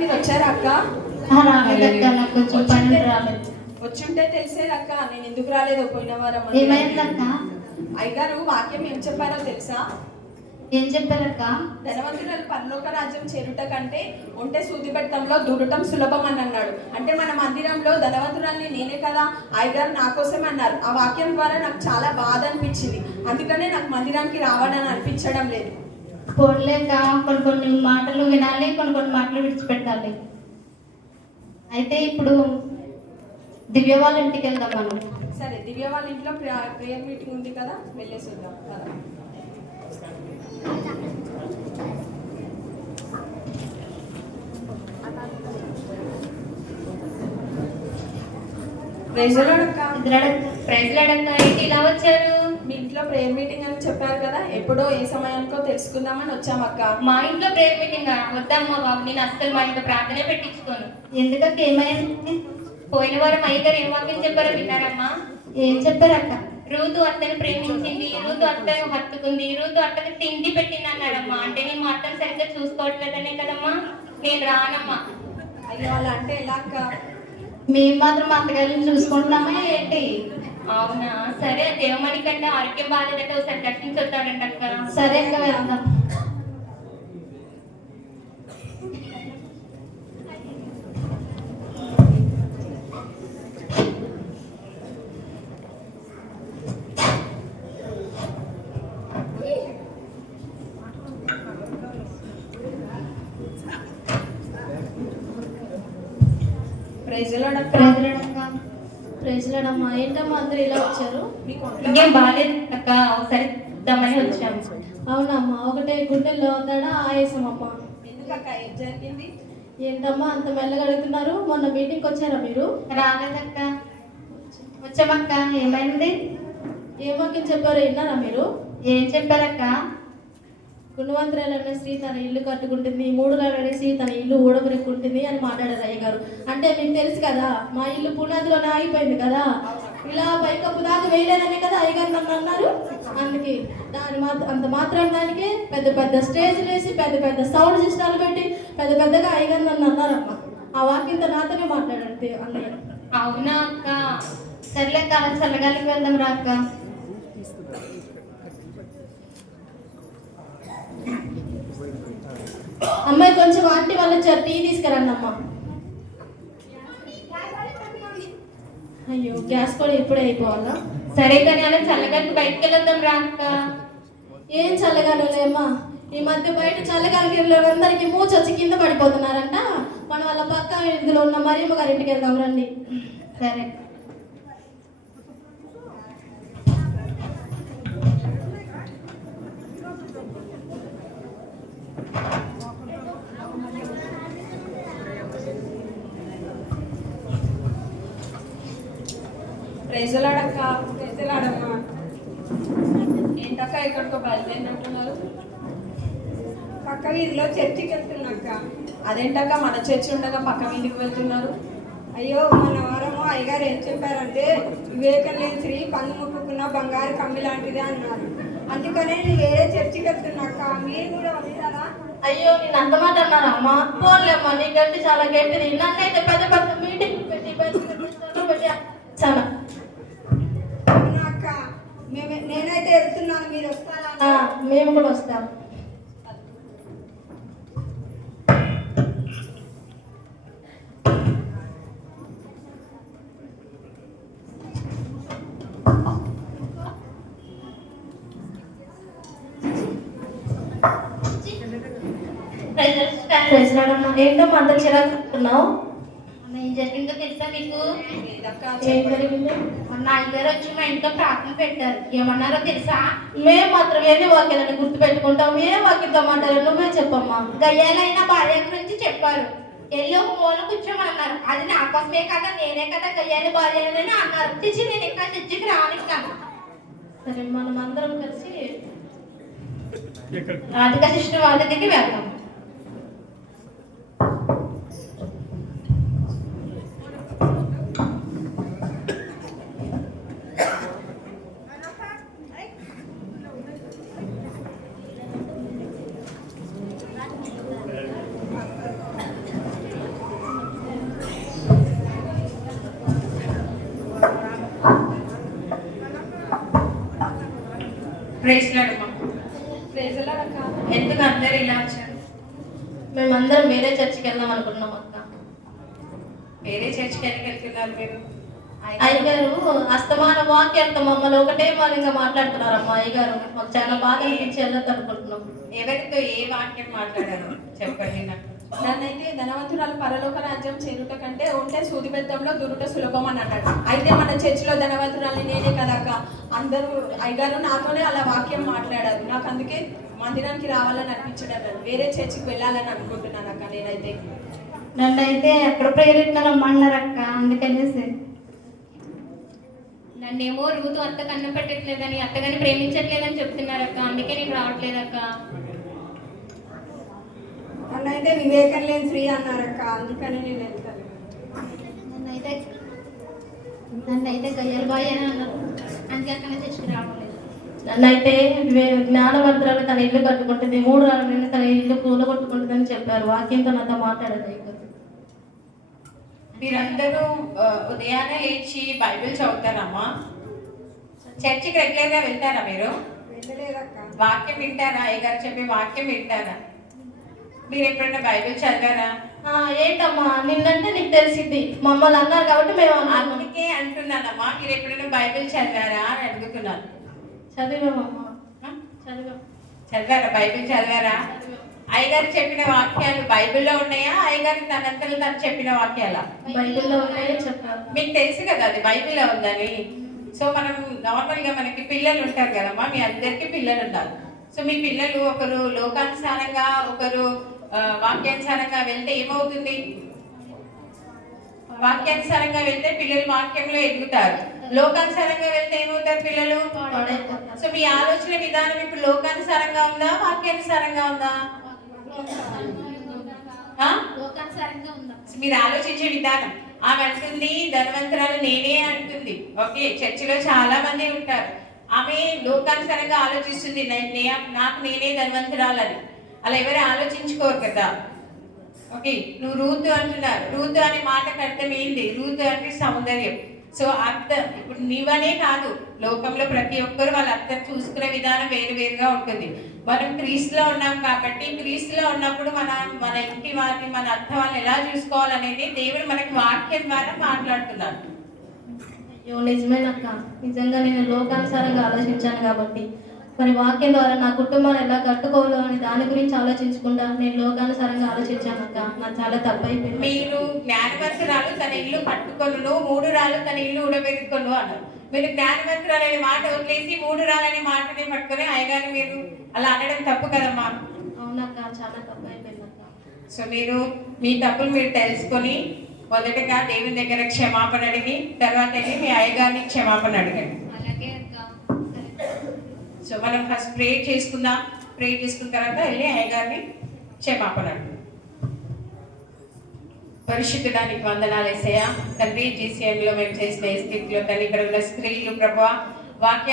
మీరు వచ్చారా అక్క? రాలేదక్క, నాకు కొంచెం పని రాలేదు. వచ్చుంటే తెలిసేది అక్క, నేను ఎందుకు రాలేదు పోయిన వారం. ఏమైందక్క? అయ్యగారు వాక్యం ఏం చెప్పారో తెలుసా? ఏం చెప్పారక్క? ధనవంతురాలు పరలోక రాజ్యం చేరుట కంటే ఒంటె సూది పెట్టంలో దూరటం సులభం అని అన్నాడు. అంటే మన మందిరంలో ధనవంతురాల్ని నేనే కదా, అయ్యగారు నా కోసం అన్నారు. ఆ వాక్యం ద్వారా నాకు చాలా బాధ అనిపించింది. అందుకనే నాకు మందిరానికి రావాలని అనిపించడం లేదు. పోలేక కొన్ని మాటలు వినాలి, కొన్ని మాటలు విడిచిపెట్టాలి. అయితే ఇప్పుడు దివ్య వాళ్ళ ఇంటికి వెళ్దాం మనం. సరే, దివ్య వాళ్ళ ఇంట్లో ప్రేయర్ మీటింగ్ ఉంది కదా, వెళ్ళేసి వద్దాం కదా. ప్రైజ్ లార్డ్ ఏంటి ఇలా వచ్చారు? మీ ఇంట్లో ప్రేయర్ మీటింగ్ అని చెప్పారు కదా, ఎప్పుడో ఏ సమయానికో తెలుసుకుందామని వచ్చామక్క. మా ఇంట్లో ప్రేయర్ మీటింగ్ వద్దమ్మా బాబు, నేను అస్సలు మా ఇంట్లో ప్రార్థనే పెట్టించుకోను. ఎందుకంటే ఏమైంది? పోయిన వారం అయ్యగారు ఏం వాక్యం చెప్పారో విన్నారమ్మా? ఏం చెప్పారక్క? రూతు అత్తని ప్రేమించింది, రూతు అత్తను హత్తుకుంది, రూతు అత్తని తిండి పెట్టింది అన్నాడమ్మా. అంటే నేను మా అత్తను సరిగ్గా చూసుకోవట్లేదనే కదమ్మా నేను రానమ్మా. అయ్యో, అలా అంటే ఎలా అక్క? మేము మాత్రం అత్తగారిని చూసుకుంటున్నామా ఏంటి? అవునా, సరే. దేవమణి కంటే ఆరోగ్యం బాగాలేదంటే ఒకసారి దర్శించి వస్తాడంట అక్క. సరే అక్క, వెళ్దాం. ప్రైజ్లాడమ్మా. ఏంటమ్మా అందరు ఇలా వచ్చారు? ఇంకేం బాగాలేదు అక్క, ఒకసారి వద్దామని వచ్చాము. అవునమ్మా, ఒకటే గుండెల్లో తేడా ఆయాసమమ్మా. ఎందుకక్క, ఏం జరిగింది? ఏంటమ్మా అంత మెల్లగా అడుగుతున్నారు? మొన్న మీటింగ్కి వచ్చారా మీరు? రాలేదక్క. వచ్చామక్క. ఏమైంది? ఏ వాక్యం చెప్పారో విన్నారా మీరు? ఏం చెప్పారక్క? గుణవంతురాలనే స్త్రీ తన ఇల్లు కట్టుకుంటుంది, మూడురాలనే స్త్రీ తన ఇల్లు ఊడబెరుక్కుంటుంది అని మాట్లాడారు అయ్యగారు. అంటే మీకు తెలుసు కదా, మా ఇల్లు పునాదిలోనే ఆగిపోయింది కదా, ఇలా పైకప్పు దాకా వేయలేదనే కదా అయ్యగారు నన్ను అన్నారు. అందుకే అంత మాత్రం దానికే పెద్ద పెద్ద స్టేజ్లు వేసి పెద్ద పెద్ద సౌండ్ సిస్టాలు పెట్టి పెద్దగా అయ్యగారు నన్ను అన్నారమ్మా. ఆ వాక్యంతో నాతోనే మాట్లాడారు అన్నయ్య. అవునా అక్క? సర్లే కాలం చల్లగాలికి వెళ్దాం రా అక్క. అమ్మాయి కొంచెం ఆంటీ వాళ్ళు వచ్చారు, టీ తీసుకురండి అమ్మా. అయ్యో, గ్యాస్ కూడా ఇప్పుడే అయిపోవాలా? సరే కానీ అలా చల్లగాలికి బయటకు వెళ్ళొద్దాం రా అక్క. ఏం చల్లగాలి అమ్మా, ఈ మధ్య బయట చల్లగాలికి అందరికి మూచి వచ్చి కింద పడిపోతున్నారంట. మన వాళ్ళ పక్క ఇందులో ఉన్న మరియమ్మ గారి ఇంటికి వెళ్దాం రండి. సరే. ప్రైజ్లాడక్క. ప్రైజ్లాడమ్మా. ఏంటక్క ఇక్కడికో బయలుదేరినట్టున్నారు? పక్క వీధిలో చర్చికి వెళ్తున్నాక్క. అదేంటక్క, మన చర్చి ఉండగా పక్క వీధికి వెళ్తున్నారు? అయ్యో, మన వారము అయ్యగారు ఏం చెప్పారంటే, వివేకం లేని స్త్రీ కన్ను ముక్కుకున్న బంగారు కమ్మి లాంటిది అన్నారు. అందుకనే నేను వేరే చర్చికి వెళ్తున్నాక్క. మీరు కూడా వస్తారా? అయ్యో, నేను అంత మాట అన్నారా అమ్మా? పోన్లేమ్మా, నీ గట్టి చాలా గట్టిది. నన్నైతే పెద్ద పెద్ద మీటింగ్ పెట్టి చాలా. అవునా అక్క? నేనైతే వెళ్తున్నాను, మీరు వస్తారా? మేము కూడా వస్తాం. ఏంటమ్మా అంత చిరాకున్నావు? ఏం జరిగిందో తెలుసా మీకు? ఏం జరిగింది? మొన్న అయ్యగారు వచ్చి మా ఇంట్లో ప్రార్థన పెట్టారు. ఏమన్నారో తెలుసా? మేము మాత్రం ఎన్ని వాక్యాలను గుర్తు పెట్టుకుంటాం, ఏ వాక్యంతో మాట్లాడారు నువ్వే చెప్పమ్మా. గయ్యాలైన భార్య గురించి చెప్పారు. ఎల్లో మూల కూర్చోమన్నారు. అది నా కోసమే కదా, నేనే కదా గయ్యాలి భార్య అని అన్నారు. తెచ్చి నేను ఇంకా చర్చికి రానిస్తాను. సరే, మనం అందరం కలిసి రాధిక సిస్టర్ వాళ్ళ దగ్గరికి వెళ్తాం. ప్రేసినాడమ్మా. ప్రేజలాడక్క. ఎందుకు అందరు ఇలా వచ్చారు? మేమందరం వేరే చర్చికి వెళ్దాం అనుకుంటున్నాం అక్క. వేరే చర్చికి ఎందుకు వెళ్తున్నారు మీరు? అయ్యగారు అస్తమాన వాక్యాలతో మమ్మల్ని ఒకటే మాదిరిగా మాట్లాడుతున్నారమ్మా. అయ్యగారు మాకు చాలా బాధ అనిపించి వెళ్ళొద్దు అనుకుంటున్నాం. ఎవరితో ఏ వాక్యం మాట్లాడారు చెప్పండి నాకు. నన్నైతే ధనవంతురాలు పరలోక రాజ్యం చేరుట కంటే ఉంటే సూది బెత్తంలో దురుట సులభం అని అన్నాడు. అయితే మన చర్చిలో ధనవంతురాలు నేనే కదక్క. అందరూ అయ్యగారు నాతోనే అలా వాక్యం మాట్లాడారు. నాకు అందుకే మందిరానికి రావాలని అనిపించడం లేదు. వేరే చర్చికి వెళ్ళాలని అనుకుంటున్నాను అక్క నేనైతే. నన్ను అయితే ఎక్కడ ప్రేరేపణ రమ్మన్నారక్క, అందుకనేసి. నన్నేమో రూతు అత్త కన్ను పెట్టట్లేదని, అత్తగాని ప్రేమించట్లేదని చెప్తున్నారక్క. అందుకే నేను రావట్లేదక్క. నన్నైతే వివేకం లేని స్త్రీ అన్నారక్క, అందుకని నేను వెళ్తాను. నన్నైతే గయ్యల బాయ్ అని అన్నారు, అందుకే అక్కడ చర్చికి రావలేదు. నన్నైతే జ్ఞానవంతురాలు తన ఇల్లు కట్టుకుంటుంది, 3 రాళ్ళ మీద తన ఇల్లు కూలగొట్టుకుంటుందని చెప్పారు. వాక్యంతో నాతో మాట్లాడదు అయ్యగారు. మీరందరూ ఉదయాన్నే లేచి బైబిల్ చదువుతారమ్మా? చర్చికి రెగ్యులర్ గా వెళ్తారా మీరు? వెళ్ళలేదక్క. వాక్యం వింటారా? అయ్యగారు చెప్పే వాక్యం వింటారా? మీరు ఎప్పుడైనా బైబిల్ చదివారా? ఏంటమ్మా నిన్నంటే నీకు తెలిసింది, మమ్మల్ని అన్నారు కాబట్టి మేము అన్నాము. అందుకే అంటున్నానమ్మా, మీరు ఎప్పుడైనా బైబిల్ చదివారా అని అడుగుతున్నాను. చదివామమ్మా, చదివాం. చదివారా? బైబిల్ చదివారా? అయ్యగారు చెప్పిన వాక్యాలు బైబిల్లో ఉన్నాయా? అయ్యగారు తనంతలో తను చెప్పిన వాక్యాలా? బైబిల్లో ఉన్నాయో చెప్పారు. మీకు తెలుసు కదా అది బైబిల్లో ఉందని. సో మనం నార్మల్గా మనకి పిల్లలు ఉంటారు కదమ్మా, మీ అందరికీ పిల్లలు ఉన్నారు. సో మీ పిల్లలు ఒకరు లోకానుసారంగా ఒకరు వాక్యానుసారంగా వెళ్తే ఏమవుతుంది? వాక్యానుసారంగా వెళ్తే పిల్లలు వాక్యంలో ఎదుగుతారు. లోకానుసారంగా వెళ్తే ఏమవుతారు పిల్లలు? సో మీ ఆలోచన విధానం ఇప్పుడు లోకానుసారంగా ఉందా, వాక్యానుసారంగా ఉందా? లోకానుసారంగా ఉందా? మీరు ఆలోచించే విధానం. ఆమె అంటుంది ధనవంతురాలు నేనే అంటుంది. ఓకే, చర్చిలో చాలా మంది ఉంటారు. ఆమె లోకానుసారంగా ఆలోచిస్తుంది, నాకు నేనే ధనవంతురాలని. అలా ఎవరు ఆలోచించుకోరు కదా. ఓకే, నువ్వు రూతు అంటున్నారు. రూతు అనే మాటకు అర్థం ఏంటి? రూతు అంటే సౌందర్యం. సో అత్త ఇప్పుడు నీవనే కాదు, లోకంలో ప్రతి ఒక్కరు వాళ్ళ అత్తను చూసుకునే విధానం వేరువేరుగా ఉంటుంది. మనం క్రీస్తులో ఉన్నాం కాబట్టి క్రీస్తులో ఉన్నప్పుడు మన ఇంటి వారిని, మన అత్త వాళ్ళని ఎలా చూసుకోవాలనేది దేవుడు మనకి వాక్యం ద్వారా మాట్లాడుతున్నారు. అయ్యో నిజమేనక్క, నిజంగా నేను లోకానుసారంగా ఆలోచించాను కాబట్టి మరి వాక్యం ద్వారా నా కుటుంబాన్ని ఎలా కట్టుకోవాలో అని దాని గురించి ఆలోచించకుండా నేను లోకానుసారంగా ఆలోచించాను అక్క. నాకు చాలా తప్పు అయిపోయింది. మీరు జ్ఞానవంతురాలు తన ఇల్లు పట్టుకొను, 3 రాళ్ళు తన ఇల్లు ఉడబెట్టుకొను అన్నారు. మీరు జ్ఞానవంతురాలు అనే మాట వదిలేసి 3 రాళ్ళు అనే మాటని పట్టుకొని అయ్యగారు మీరు అలా అనడం తప్పు కదమ్మా. అవునక్క, చాలా తప్పు అయిపోయింది అక్క. సో మీరు మీ తప్పులు మీరు తెలుసుకొని మొదటగా దేవుని దగ్గర క్షమాపణ అడిగి తర్వాత వెళ్ళి మీ అయ్యగారిని క్షమాపణ అడగండి. అలాగే అక్క. సో మనం ఫస్ట్ ప్రే చేసుకుందాం. ప్రే చేసుకున్న తర్వాత వెళ్ళి అయ్యగారిని క్షమాపణ అడుగుదాం. పరిశుద్ధడానికి వందనాలు యేసయ్యా. తండ్రి, జీసీఎంలో మేము చేసిన ఈ స్థితిలో తల్లి ఇక్కడ ఉన్న స్త్రీలు ప్రభువా వాక్య